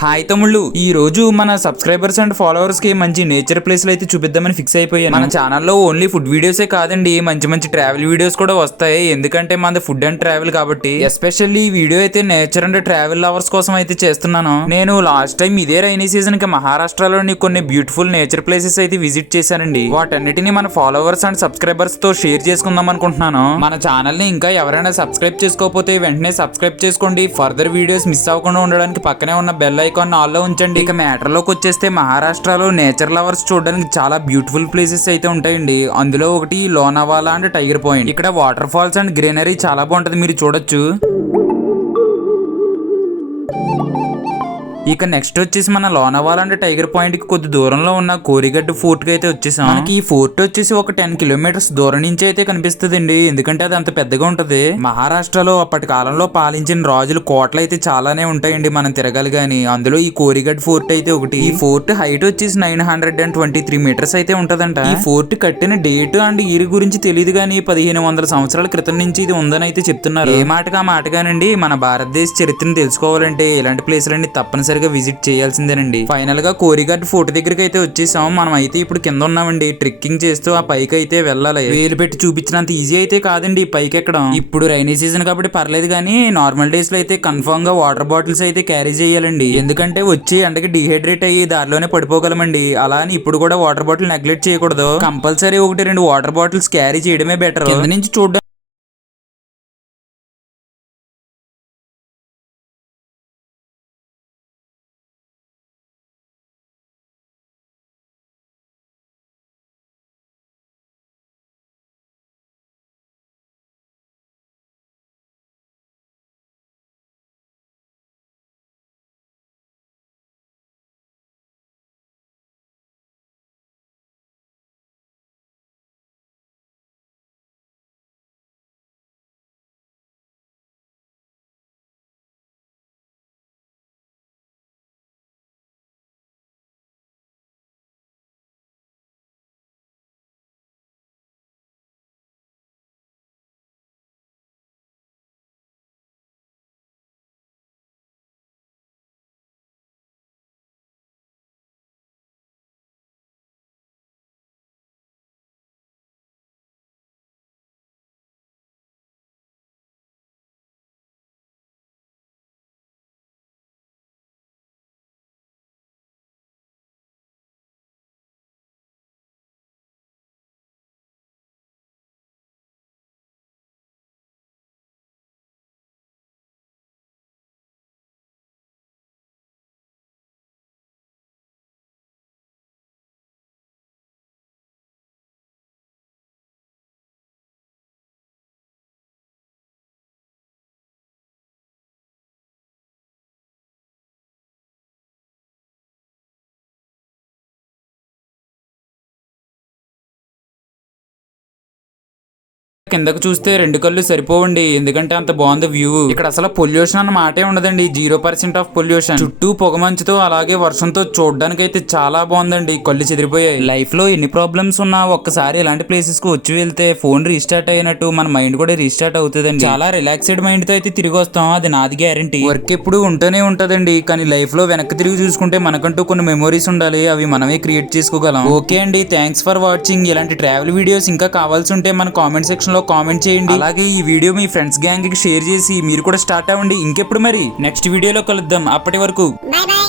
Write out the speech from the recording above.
Hi తమ్ముళ్ళు, ఈ రోజు మన సబ్స్క్రైబర్స్ అండ్ ఫాలోవర్స్ కి మంచి నేచర్ ప్లేస్లు అయితే చూపిద్దామని ఫిక్స్ అయిపోయాను. మన ఛానల్లో ఓన్లీ ఫుడ్ వీడియోసే కాదండి, మంచి మంచి ట్రావెల్ వీడియోస్ కూడా వస్తాయి. ఎందుకంటే మనది ఫుడ్ అండ్ ట్రావెల్ కాబట్టి. ఎస్పెషల్లీ ఈ వీడియో అయితే నేచర్ అండ్ ట్రావెల్ లవర్స్ కోసం అయితే చేస్తున్నాను. నేను లాస్ట్ టైం ఇదే రైనీ సీజన్ కి మహారాష్ట్రలోని కొన్ని బ్యూటిఫుల్ నేచర్ ప్లేసెస్ అయితే విజిట్ చేశానండి. వాటన్నిటిని మన ఫాలోవర్స్ అండ్ సబ్స్క్రైబర్స్ తో షేర్ చేసుకుందాం అనుకుంటున్నాను. మన ఛానల్ ని ఇంకా ఎవరైనా సబ్స్క్రైబ్ చేసుకోకపోతే వెంటనే సబ్స్క్రైబ్ చేసుకోండి. ఫర్దర్ వీడియోస్ మిస్ అవ్వకుండా ఉండడానికి పక్కనే ఉన్న బెల్ ఐకాన్ ఆల్లో ఉంచండి. ఇక మ్యాటర్ లోకి వచ్చేస్తే మహారాష్ట్రలో నేచర్ లవర్స్ చూడడానికి చాలా బ్యూటిఫుల్ ప్లేసెస్ అయితే ఉంటాయండి. అందులో ఒకటి లోనావాలా అండ్ టైగర్ పాయింట్. ఇక్కడ వాటర్ ఫాల్స్ అండ్ గ్రీనరీ చాలా బాగుంటది, మీరు చూడొచ్చు. ఇక నెక్స్ట్ వచ్చేసి మన లోనావాలా అండ్ టైగర్ పాయింట్ కి కొద్ది దూరంలో ఉన్న కోరిగడ్డ ఫోర్ట్ కి అయితే వచ్చేసాం. మనకి ఈ ఫోర్ట్ వచ్చేసి ఒక 10 కిలోమీటర్స్ దూరం నుంచి అయితే కనిపిస్తుంది, ఎందుకంటే అది అంత పెద్దగా ఉంటది. మహారాష్ట్రలో అప్పటి కాలంలో పాలించిన రాజులు కోటలు అయితే చాలానే ఉంటాయండి, మనం తిరగాలి గానీ. అందులో ఈ కోరిగడ్డ ఫోర్ట్ అయితే ఒకటి. ఈ ఫోర్ట్ హైట్ వచ్చేసి 923 మీటర్స్ అయితే ఉంటదంట. ఈ ఫోర్ట్ కట్టిన డేట్ అండ్ ఇయర్ గురించి తెలియదు గానీ 1500 సంవత్సరాల క్రితం నుంచి ఇది ఉందని అయితే చెప్తున్నారు. ఏ మాటగా మాటగానండి, మన భారతదేశ చరిత్రను తెలుసుకోవాలంటే ఇలాంటి ప్లేసులన్నీ తప్పనిసరిగా విజిట్ చేయాల్సిందేనండి. ఫైనల్ గా కోరిగడ్డ ఫోర్ట్ దగ్గరికి అయితే వచ్చేసాం. మనం అయితే ఇప్పుడు కింద ఉన్నామండి. ట్రెక్కింగ్ చేస్తూ ఆ పైకి అయితే వెళ్ళాలి. వేలు పెట్టి చూపించినంత ఈజీ అయితే కాదండి పైకి ఎక్కడం. ఇప్పుడు రైనీ సీజన్ కాబట్టి పర్లేదు కానీ నార్మల్ డేస్ లో అయితే కన్ఫర్మ్ గా వాటర్ బాటిల్స్ అయితే క్యారీ చేయాలండి. ఎందుకంటే వచ్చి ఎండకి డిహైడ్రేట్ అయ్యి దారిలోనే పడిపోగలమండి. అలా అని ఇప్పుడు కూడా వాటర్ బాటిల్ నెగ్లెక్ట్ చేయకూడదు. కంపల్సరీ 1-2 వాటర్ బాటిల్స్ క్యారీ చేయడమే బెటర్. కింద నుంచి చూడడం కిందకు చూస్తే 2 కళ్ళు సరిపోవండి, ఎందుకంటే అంత బాగుంది వ్యూ. ఇక్కడ అసలు పొల్యూషన్ అన్న మాటే ఉండదండి. 0% ఆఫ్ పొల్యూషన్. చుట్టూ పొగమంచుతో అలాగే వర్షంతో చూడడానికి అయితే చాలా బాగుందండి. కళ్ళు చెదిరిపోయాయి. లైఫ్ లో ఎన్ని ప్రాబ్లమ్స్ ఉన్నా ఒక్కసారి ఇలాంటి ప్లేసెస్ కు వచ్చి వెళ్తే ఫోన్ రీస్టార్ట్ అయినట్టు మన మైండ్ కూడా రీస్టార్ట్ అవుతుందండి. చాలా రిలాక్స్డ్ మైండ్ తో అయితే తిరిగి వస్తాం, అది నాది గ్యారంటీ. వర్క్ ఎప్పుడు ఉంటూనే ఉంటదండి, కానీ లైఫ్ లో వెనక్కి తిరిగి చూసుకుంటే మనకంటూ కొన్ని మెమోరీస్ ఉండాలి, అవి మనమే క్రియేట్ చేసుకోగలం. ఓకే అండి, థ్యాంక్స్ ఫర్ వాచింగ్. ఇలాంటి ట్రావెల్ వీడియోస్ ఇంకా కావాల్సి ఉంటే మన కామెంట్ సెక్షన్ లో కామెంట్ చేయండి. అలాగే ఈ వీడియో మీ ఫ్రెండ్స్ గ్యాంగ్ కి షేర్ చేసి మీరు కూడా స్టార్ట్ అవ్వండి. ఇంకెప్పుడు మరి నెక్స్ట్ వీడియోలో కలుద్దాం. అప్పటి వరకు బై బై.